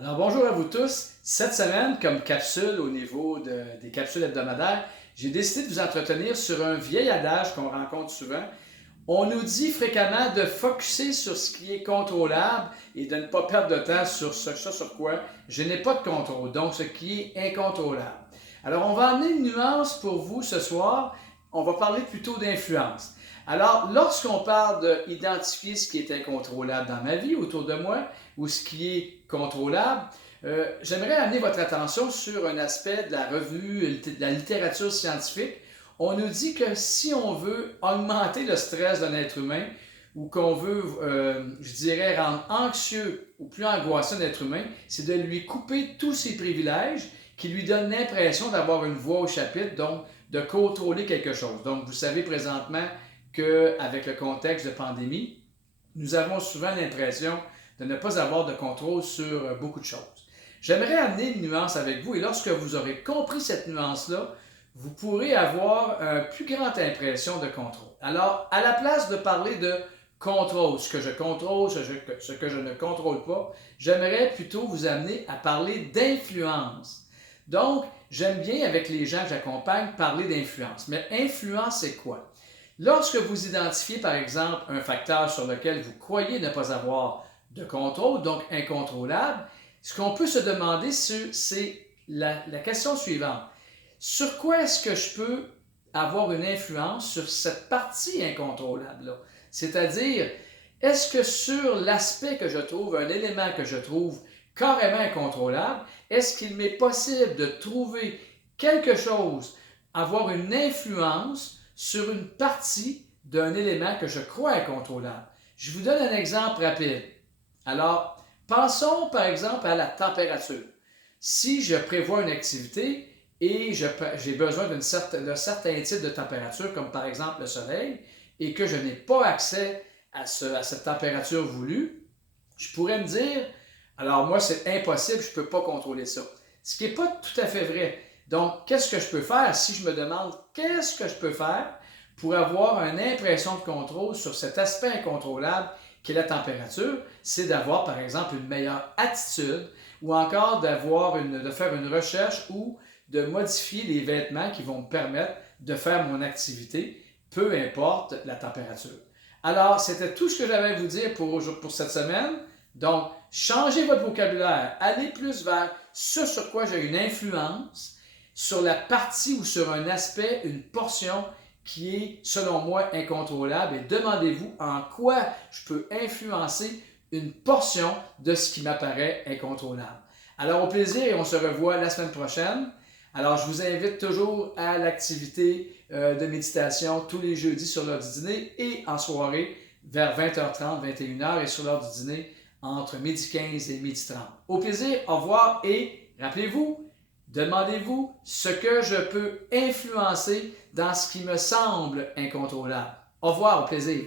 Alors bonjour à vous tous. Cette semaine, comme capsule au niveau des capsules hebdomadaires, j'ai décidé de vous entretenir sur un vieil adage qu'on rencontre souvent. On nous dit fréquemment de focusser sur ce qui est contrôlable et de ne pas perdre de temps sur ce sur quoi je n'ai pas de contrôle, donc ce qui est incontrôlable. Alors on va amener une nuance pour vous ce soir. On va parler plutôt d'influence. Alors, lorsqu'on parle d'identifier ce qui est incontrôlable dans ma vie, autour de moi, ou ce qui est contrôlable, j'aimerais amener votre attention sur un aspect de la revue, de la littérature scientifique. On nous dit que si on veut augmenter le stress d'un être humain, ou qu'on veut, je dirais, rendre anxieux ou plus angoissé un être humain, c'est de lui couper tous ses privilèges qui lui donnent l'impression d'avoir une voix au chapitre, donc de contrôler quelque chose. Donc, vous savez présentement qu'avec le contexte de pandémie, nous avons souvent l'impression de ne pas avoir de contrôle sur beaucoup de choses. J'aimerais amener une nuance avec vous et lorsque vous aurez compris cette nuance-là, vous pourrez avoir une plus grande impression de contrôle. Alors, à la place de parler de contrôle, ce que je contrôle, ce que je ne contrôle pas, j'aimerais plutôt vous amener à parler d'influence. Donc, j'aime bien avec les gens que j'accompagne parler d'influence. Mais influence, c'est quoi? Lorsque vous identifiez, par exemple, un facteur sur lequel vous croyez ne pas avoir de contrôle, donc incontrôlable, ce qu'on peut se demander, c'est la question suivante. Sur quoi est-ce que je peux avoir une influence sur cette partie incontrôlable-là? C'est-à-dire, est-ce que sur l'aspect que je trouve, un élément que je trouve carrément incontrôlable, est-ce qu'il m'est possible de trouver quelque chose, avoir une influence sur une partie d'un élément que je crois incontrôlable? Je vous donne un exemple rapide. Alors, pensons par exemple à la température. Si je prévois une activité et j'ai besoin d'un certain type de température, comme par exemple le soleil, et que je n'ai pas accès à cette température voulue, je pourrais me dire, alors moi c'est impossible, je ne peux pas contrôler ça. Ce qui n'est pas tout à fait vrai. Donc, qu'est-ce que je peux faire si je me demande qu'est-ce que je peux faire pour avoir une impression de contrôle sur cet aspect incontrôlable qui est la température? C'est d'avoir, par exemple, une meilleure attitude ou encore de faire une recherche ou de modifier les vêtements qui vont me permettre de faire mon activité, peu importe la température. Alors, c'était tout ce que j'avais à vous dire pour cette semaine. Donc, changez votre vocabulaire, allez plus vers ce sur quoi j'ai une influence, sur la partie ou sur un aspect, une portion qui est, selon moi, incontrôlable et demandez-vous en quoi je peux influencer une portion de ce qui m'apparaît incontrôlable. Alors, au plaisir et on se revoit la semaine prochaine. Alors, je vous invite toujours à l'activité de méditation tous les jeudis sur l'heure du dîner et en soirée vers 20h30, 21h et sur l'heure du dîner entre 12h15 et 12h30. Au plaisir, au revoir et rappelez-vous, demandez-vous ce que je peux influencer dans ce qui me semble incontrôlable. Au revoir, au plaisir.